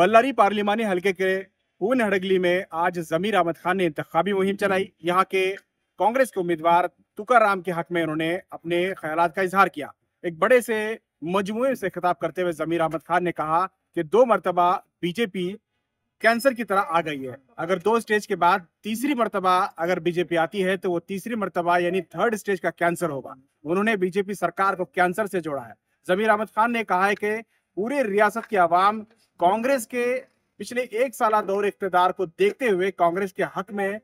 बल्लारी पार्लिमानी हलके के पून हड़गली में आज जमीर अहमद खान ने इंतखाबी मुहिम चलाई। यहाँ के कांग्रेस के उम्मीदवार तुकाराम के हक में उन्होंने अपने ख्यालात का इजहार किया। एक बड़े से मजमुए से खिताब करते हुए जमीर अहमद खान ने कहा कि 2 मरतबा बीजेपी कैंसर की तरह आ गई है। अगर 2 स्टेज के बाद तीसरी मरतबा अगर बीजेपी आती है तो वो तीसरी मरतबा यानी 3rd स्टेज का कैंसर होगा। उन्होंने बीजेपी सरकार को कैंसर से जोड़ा है। जमीर अहमद खान ने कहा है कि पूरे रियासत की आवाम कांग्रेस के पिछले 1 साल दौर इख्तिदार को देखते हुए कांग्रेस के हक में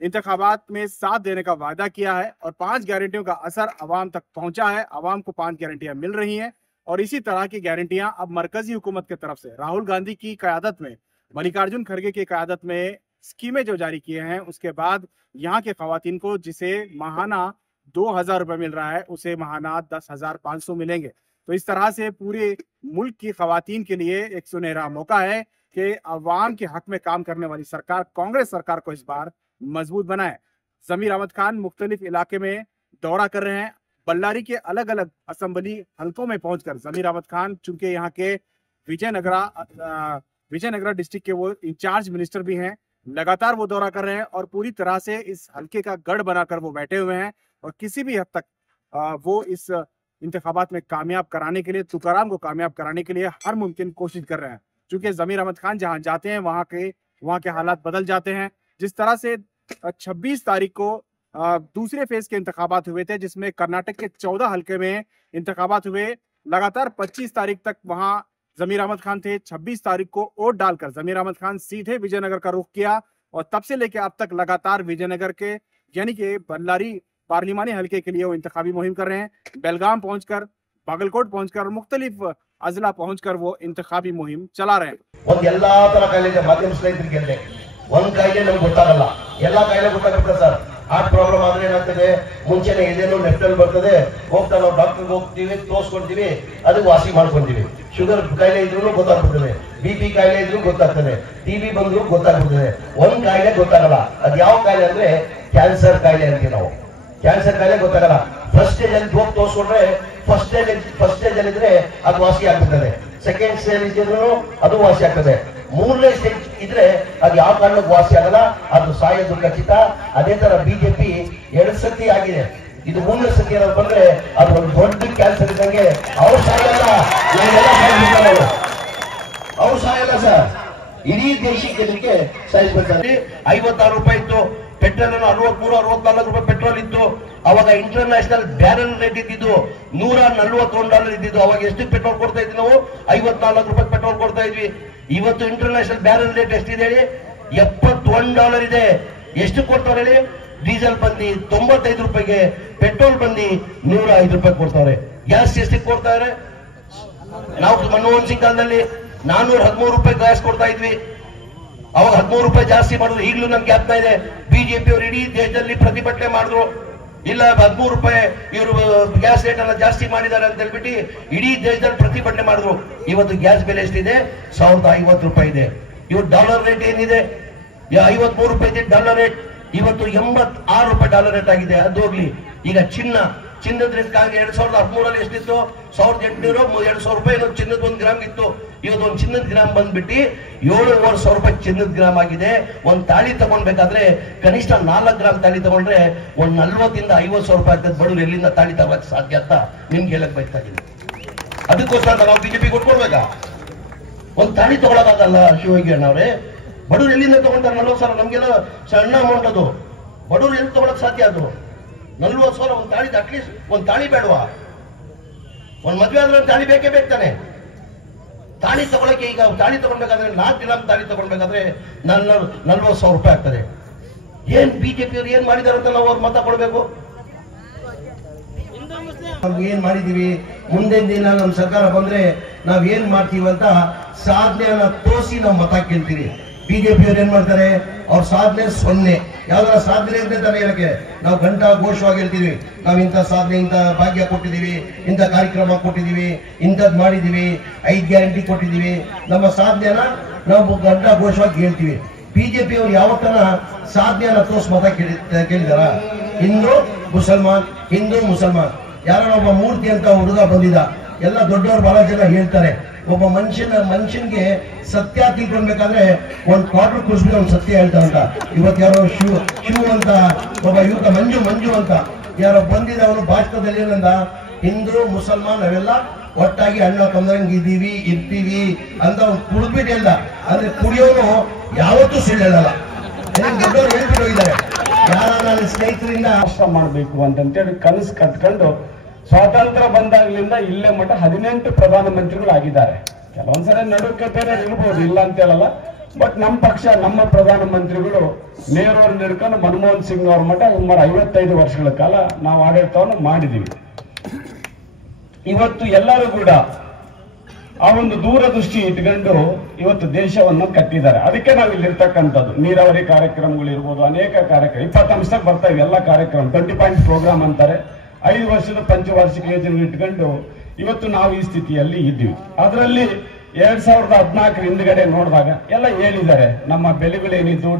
इंतखाबात में साथ देने का वादा किया है और 5 गारंटियों का असर आवाम तक पहुंचा है। आवाम को 5 गारंटियां मिल रही हैं और इसी तरह की गारंटियां अब मरकजी हुकूमत की तरफ से राहुल गांधी की क़यादत में, मल्लिकार्जुन खड़गे की क़यादत में स्कीमें जो जारी किए हैं, उसके बाद यहाँ के खवातीन को जिसे माहाना 2000 रुपये मिल रहा है उसे माहाना 10,500 मिलेंगे। तो इस तरह से पूरे मुल्क की खवातीन के लिए एक सुनहरा मौका है कि अवाम के हक में काम करने वाली सरकार, कांग्रेस सरकार को इस बार मजबूत बनाए। जमीर अहमद खान मुख्तलिफ इलाके में दौरा कर रहे हैं। बल्लारी के अलग अलग असम्बली हलकों में पहुंचकर जमीर अहमद खान, चूंकि यहाँ के विजयनगरा डिस्ट्रिक्ट के वो इंचार्ज मिनिस्टर भी हैं, लगातार वो दौरा कर रहे हैं और पूरी तरह से इस हलके का गढ़ बनाकर वो बैठे हुए हैं और किसी भी हद तक वो इस इंतखाबात में कामयाब कराने के लिए, तुकाराम को कामयाब कराने के लिए हर मुमकिन कोशिश कर रहे हैं। चूंकि जमीर अहमद खान जहां जाते हैं वहां के हालात बदल जाते हैं। जिस तरह से 26 तारीख को दूसरे फेज के इंतखाबात हुए थे जिसमें कर्नाटक के 14 हलके में इंतखाबात हुए, लगातार 25 तारीख तक वहां जमीर अहमद खान थे। 26 तारीख को वोट डालकर जमीर अहमद खान सीधे विजयनगर का रुख किया और तब से लेकर अब तक लगातार विजयनगर के यानी कि बल्लारी पार्लिमानी हलके के लिए वो इंतखाबी मुहिम कर रहे हैं। बेलगाम पहुंचकर, बागलकोट पहुंचकर, मुख्तलिफ अजला पहुंचकर वो इंतखाबी मुहिम चला रहे हैं। ಒಂದು ಕಾಯಿಲೆ ನಮ್ಗೆ ಗೊತ್ತಾಗಲ್ಲ, ಎಲ್ಲಾ ಕಾಯಿಲೆ ಗೊತ್ತಾಗುತ್ತೆ ಸರ್। ಹಾರ್ಟ್ ಪ್ರಾಬ್ಲಮ್ ಆದ್ರೆ ಏನಾಗ್ತದೆ, ಮುಂಚೆನೆ ಇದೇನೋ ಲೆಫ್ಟ್ ಅಲ್ಲಿ ಬರ್ತದೆ, ಹೋಗ್ತಾ ನಾವು ಡಾಕ್ಟರ್ಗೆ ಹೋಗ್ತೀವಿ, ತೋರಿಸ್ಕೊಂತೀವಿ, ಅದು ವಾಸಿ ಮಾಡ್ಕೊಂತೀವಿ। ಶುಗರ್ ಕಾಯಿಲೆ ಇದ್ರೂ ಗೊತ್ತಾಗ್ತದೆ, BP ಕಾಯಿಲೆ ಇದ್ರೂ ಗೊತ್ತಾಗ್ತದೆ, TB ಬಂದ್ರು ಗೊತ್ತಾಗ್ತದೆ। ಒಂದ್ ಕಾಯಿಲೆ ಗೊತ್ತಾಗಲ್ಲ, ಅದ್ ಯಾವ ಕಾಯಿಲೆ ಅಂದ್ರೆ ಕ್ಯಾನ್ಸರ್ ಕಾಯಿಲೆ ಅಂತೀವಿ ನಾವು। ಕ್ಯಾನ್ಸರ್ ಕಾಯಿಲೆ ಗೊತ್ತಾಗಲ್ಲ, ಫಸ್ಟ್ ಸ್ಟೇಜ್ ಅಲ್ಲಿ ಹೋಗಿ ತೋರಿಸ್ಕೊಂಡ್ರೆ ಫಸ್ಟ್ ಸ್ಟೇಜ್ ಅಲ್ಲಿ ಇದ್ರೆ ಅದು ವಾಸಿ ಆಗ್ತದೆ, ಸೆಕೆಂಡ್ ಸ್ಟೇಜ್ ಇದ್ರೂ ಅದು ವಾಸಿ ಆಗ್ತದೆ, 3ನೇ ಸ್ಟೇಜ್ ಇದ್ರೆ ಅದು ಯಾವ ಕಾರಣಕ್ಕೂ ವಾಸಿ ಆಗಲ್ಲ, ಅದು ಸಾಯೋದು ಖಚಿತ। ಅದೇ ತರ ಬಿಜೆಪಿ 2 ಸತಿ ಆಗಿದೆ, ಇದು 3ನೇ ಸತಿ ಏನಾದ್ರು ಬಂದ್ರೆ ಅದು ಒಂದು ದೊಡ್ಡ ಕ್ಯಾನ್ಸರ್ ಇದ್ದಂಗೆ। ಅವ್ರು ಸಾಯಲ್ಲ, ಅವ್ರು ಸಾಯಲ್ಲ ಸರ್, ಇಡೀ ದೇಶಕ್ಕೆ ಇದಕ್ಕೆ ಸಾಯಿಸ್ಬೇಕಾದ್ರೆ 56 ರೂಪಾಯಿ ಇತ್ತು ಪೆಟ್ರೋಲ್, 63-64 ರೂಪಾಯಿ ಪೆಟ್ರೋಲ್ ಇತ್ತು ಅವಾಗ। ಇಂಟರ್ನ್ಯಾಷನಲ್ ಬ್ಯಾರಲ್ ರೇಟ್ ಇದ್ದಿದ್ದು $141 ಇದ್ದಿದ್ದು, ಅವಾಗ ಎಷ್ಟು ಪೆಟ್ರೋಲ್ ಕೊಡ್ತಾ ಇದ್ವಿ ನಾವು? 54 ರೂಪಾಯಿ ಪೆಟ್ರೋಲ್ ಕೊಡ್ತಾ ಇದ್ವಿ। ಇವತ್ತು ಇಂಟರ್ನ್ಯಾಷನಲ್ ಬ್ಯಾರಲ್ ರೇಟ್ ಎಷ್ಟಿದೆ ಹೇಳಿ? $71 ಇದೆ। ಎಷ್ಟು ಕೊಡ್ತಾರೆ ಹೇಳಿ? ಡೀಸೆಲ್ ಬಂದು 95 ರೂಪಾಯಿಗೆ, ಪೆಟ್ರೋಲ್ ಬಂದು 105 ರೂಪಾಯಿ ಕೊಡ್ತಾರೆ। ಗ್ಯಾಸ್ ಎಷ್ಟಕ್ಕೆ ಕೊಡ್ತಾರೆ? ನಾವು ಮನಮೋಹನ್ ಸಿಂಗ್ ಕಾಲದಲ್ಲಿ 413 ರೂಪಾಯಿ ಗ್ಯಾಸ್ ಕೊಡ್ತಾ ಇದ್ವಿ, ಅವಾಗ 13 ರೂಪಾಯಿ ಜಾಸ್ತಿ ಮಾಡಿದ್ರು। ಈಗಲೂ ನಮ್ಗೆ ಜ್ಞಾಪಕ ಇದೆ, ಬಿಜೆಪಿ ಅವರು ಇಡೀ ದೇಶದಲ್ಲಿ ಪ್ರತಿಭಟನೆ ಮಾಡಿದ್ರು, ಇಲ್ಲ 13 ರೂಪಾಯಿ ಇವರು ಗ್ಯಾಸ್ ರೇಟ್ ಎಲ್ಲ ಜಾಸ್ತಿ ಮಾಡಿದ್ದಾರೆ ಅಂತ ಹೇಳ್ಬಿಟ್ಟು ಇಡೀ ದೇಶದಲ್ಲಿ ಪ್ರತಿಭಟನೆ ಮಾಡಿದ್ರು। ಇವತ್ತು ಗ್ಯಾಸ್ ಬೆಲೆ ಎಷ್ಟಿದೆ? 1050 ರೂಪಾಯಿ ಇದೆ। ಇವತ್ತು ಡಾಲರ್ ರೇಟ್ ಏನಿದೆ? 53 ರೂಪಾಯಿ ಇದೆ ಡಾಲರ್ ರೇಟ್, ಇವತ್ತು 86 ರೂಪಾಯಿ ಡಾಲರ್ ರೇಟ್ ಆಗಿದೆ। ಅದು ಹೋಗ್ಲಿ, ಈಗ ಚಿನ್ನದ ರೇಟ್ 2013 ಎಷ್ಟಿತ್ತು? 1800 2,000 ರೂಪಾಯಿ ಚಿನ್ನದ 1 ಗ್ರಾಮ್ ಇತ್ತು। ಇವತ್ತು ಒಂದು ಚಿನ್ನದ ಗ್ರಾಮ್ ಬಂದ್ಬಿಟ್ಟು 7,500 ರೂಪಾಯಿ ಚಿನ್ನದ ಗ್ರಾಮ್ ಆಗಿದೆ। ಒಂದು ತಾಳಿ ತಗೊಂಡ್ಬೇಕಾದ್ರೆ ಕನಿಷ್ಠ 4 ಗ್ರಾಮ್ ತಾಳಿ ತಗೊಂಡ್ರೆ ಒಂದು 40,000 50 ಸಾವಿರ ರೂಪಾಯಿ ಆಗ್ತದೆ। ಬಡವರು ಎಲ್ಲಿಂದ ತಾಳಿ ತಗೊಳಕ್ ಸಾಧ್ಯ ಅಂತ ನಿಮ್ಗೆ ಹೇಳಕ್ ಬಯಸ್ತಾ ಇದ್ದೀನಿ। ಅದಕ್ಕೋಸ್ಕರ ನಾವು ಬಿಜೆಪಿ ಕೊಟ್ಕೊಡ್ಬೇಕಾ? ಒಂದು ತಾಳಿ ತಗೊಳಕಾಗಲ್ಲ ಶಿವಯೋಗಿ ಅಣ್ಣವ್ರೆ, ಬಡವರು ಎಲ್ಲಿಂದ ತಗೊಂತಾರೆ? 40 ಸಾವಿರ, ನಮ್ಗೆಲ್ಲ ಸಣ್ಣ ಅಮೌಂಟ್ ಅದು, ಬಡವರು ಎಲ್ಲಿ ತಗೊಳಕ್ ಸಾಧ್ಯ? ಅದು 40 ಸಾವಿರ ಒಂದು ತಾಳಿ, ಅಟ್ಲೀಸ್ಟ್ ಒಂದು ತಾಳಿ ಬೇಡವಾ? ಒಂದು ಮದ್ವೆ ಆದ್ರೆ ಒಂದು ತಾಳಿ ಬೇಕೇ ಬೇಕಾನೆ। ತಾಳಿ ತಗೊಳಕ್ಕೆ ಈಗ ತಾಳಿ ತಗೊಳ್ಬೇಕಾದ್ರೆ 4 ಗ್ರಾಮ್ ತಾಳಿ ತಗೊಳ್ಬೇಕಾದ್ರೆ 40 ಸಾವಿರ ರೂಪಾಯಿ ಆಗ್ತದೆ। ಏನ್ ಬಿಜೆಪಿ ಅವ್ರು ಏನ್ ಮಾಡಿದಾರೆ ಅಂತ ನಾವು ಅವ್ರ ಮತ ಕೊಡ್ಬೇಕು? ನಾವು ಏನ್ ಮಾಡಿದೀವಿ, ಮುಂದಿನ ದಿನ ನಮ್ಮ ಸರ್ಕಾರ ಬಂದ್ರೆ ನಾವ್ ಏನ್ ಮಾಡ್ತೀವಿ ಅಂತ ಸಾಧನೆಯನ್ನ ತೋರಿಸಿ ನಾವು ಮತ ಕೇಳ್ತೀವಿ। ಬಿಜೆಪಿ ಅವ್ರು ಏನ್ ಮಾಡ್ತಾರೆ? ಅವ್ರ ಸಾಧನೆ 0, ಯಾವ್ದಾರ ಸಾಧನೆ ಇದ್ರೆ ತಾನೇ ಹೇಳಕ್ಕೆ ನಾವು ಗಂಟಾ ಘೋಷವಾಗಿ ಹೇಳ್ತೀವಿ, ನಾವ್ ಇಂಥ ಸಾಧನೆ, ಇಂಥ ಭಾಗ್ಯ ಕೊಟ್ಟಿದೀವಿ, ಇಂಥ ಕಾರ್ಯಕ್ರಮ ಕೊಟ್ಟಿದೀವಿ, ಇಂಥದ್ ಮಾಡಿದೀವಿ, 5 ಗ್ಯಾರಂಟಿ ಕೊಟ್ಟಿದೀವಿ, ನಮ್ಮ ಸಾಧನೆಯನ್ನ ನಾವು ಗಂಟಾ ಘೋಷವಾಗಿ ಹೇಳ್ತೀವಿ। ಬಿಜೆಪಿ ಅವ್ರು ಯಾವತ್ತನ ಸಾಧನೆಯನ್ನ ತೋರಿಸಿ ಮತ ಕೇಳಿದಾರ? ಹಿಂದೂ ಮುಸಲ್ಮಾನ್ ಯಾರೋ ಒಬ್ಬ ಮೂರ್ತಿ ಅಂತ ಹುಡುಗ ಬಂದಿದ್ದ, ಎಲ್ಲ ದೊಡ್ಡವರು ಬಹಳ ಜನ ಹೇಳ್ತಾರೆ, ಒಬ್ಬ ಮನುಷ್ಯನ್ಗೆ ಸತ್ಯ ತಿಳ್ಕೊಳ್ಬೇಕಾದ್ರೆ ಒಂದ್ ಕ್ವಾರ್ಟರ್ ಕುಡಿಸ್ಬಿಟ್ಟು ಅವ್ನು ಸತ್ಯ ಹೇಳ್ತಾರಂತ. ಇವತ್ತು ಯಾರೋ ಶಿವ ಅಂತ ಒಬ್ಬ ಯುವಕ ಮಂಜು ಅಂತ ಯಾರೋ ಬಂದಿದೆ, ಅವನು ಭಾಷಣದಲ್ಲಿ ಏನಂದ, ಹಿಂದೂ ಮುಸಲ್ಮಾನ್ ನಾವೆಲ್ಲ ಒಟ್ಟಾಗಿ ಅಣ್ಣ ತಮ್ಮಂಗೆ ಇರ್ತೀವಿ ಅಂತ ಅವ್ನು ಕುಡಿದ್ಬಿಟ್ಟು ಹೇಳ್ದ. ಆದ್ರೆ ಕುಡಿಯೋನು ಯಾವತ್ತೂ ಸುಳ್ಳು ಹೇಳಲ್ಲ. ದೊಡ್ಡವರು ಹೇಳ್ಬಿಟ್ಟು ಹೋಗಿದ್ದಾರೆ, ಯಾರ ನನ್ನ ಸ್ನೇಹಿತರಿಂದ ರಾಷ್ಟ್ರ ಮಾಡಬೇಕು ಅಂತೇಳಿ ಕನಸು ಕಟ್ಕೊಂಡು ಸ್ವಾತಂತ್ರ್ಯ ಬಂದಾಗ್ಲಿಂದ ಇಲ್ಲೇ ಮಟ್ಟ 18 ಪ್ರಧಾನಮಂತ್ರಿಗಳು ಆಗಿದ್ದಾರೆ. ಕೆಲವೊಂದ್ಸಲ ನಡುಕ್ಕೆ ಬೇರೆ ಇರ್ಬೋದು, ಇಲ್ಲ ಅಂತ ಹೇಳಲ್ಲ. ಬಟ್ ನಮ್ಮ ಪಕ್ಷ, ನಮ್ಮ ಪ್ರಧಾನಮಂತ್ರಿಗಳು ನೆಹರು ಅವ್ರನ್ನ ಹಿಡ್ಕೊಂಡು ಮನಮೋಹನ್ ಸಿಂಗ್ ಅವ್ರ ಮಟ್ಟ ಸುಮಾರು 55 ವರ್ಷಗಳ ಕಾಲ ನಾವು ಆಡಳಿತವನ್ನು ಮಾಡಿದೀವಿ. ಇವತ್ತು ಎಲ್ಲರೂ ಕೂಡ ಆ ಒಂದು ದೂರದೃಷ್ಟಿ ಇಟ್ಕೊಂಡು ಇವತ್ತು ದೇಶವನ್ನು ಕಟ್ಟಿದ್ದಾರೆ. ಅದಕ್ಕೆ ನಾವು ಇಲ್ಲಿ ಇರ್ತಕ್ಕಂಥದ್ದು ನೀರಾವರಿ ಕಾರ್ಯಕ್ರಮಗಳಿರ್ಬೋದು, ಅನೇಕ ಕಾರ್ಯಕ್ರಮ 20 ಅಂಶಕ್ಕೆ ಬರ್ತಾ ಇವೆ ಎಲ್ಲ ಕಾರ್ಯಕ್ರಮ. 20 ಪಾಯಿಂಟ್ ಪ್ರೋಗ್ರಾಮ್ ಅಂತಾರೆ. 5 ವರ್ಷದ ಪಂಚವಾರ್ಷಿಕ ಯೋಜನೆ ಇಟ್ಕೊಂಡು ಇವತ್ತು ನಾವು ಈ ಸ್ಥಿತಿಯಲ್ಲಿ ಇದ್ದೀವಿ. ಅದರಲ್ಲಿ 2014 ಹಿಂದ್ಗಡೆ ನೋಡಿದಾಗ ಎಲ್ಲ ಹೇಳಿದ್ದಾರೆ, ನಮ್ಮ ಬೆಲೆಗಳೇನಿದ್ದು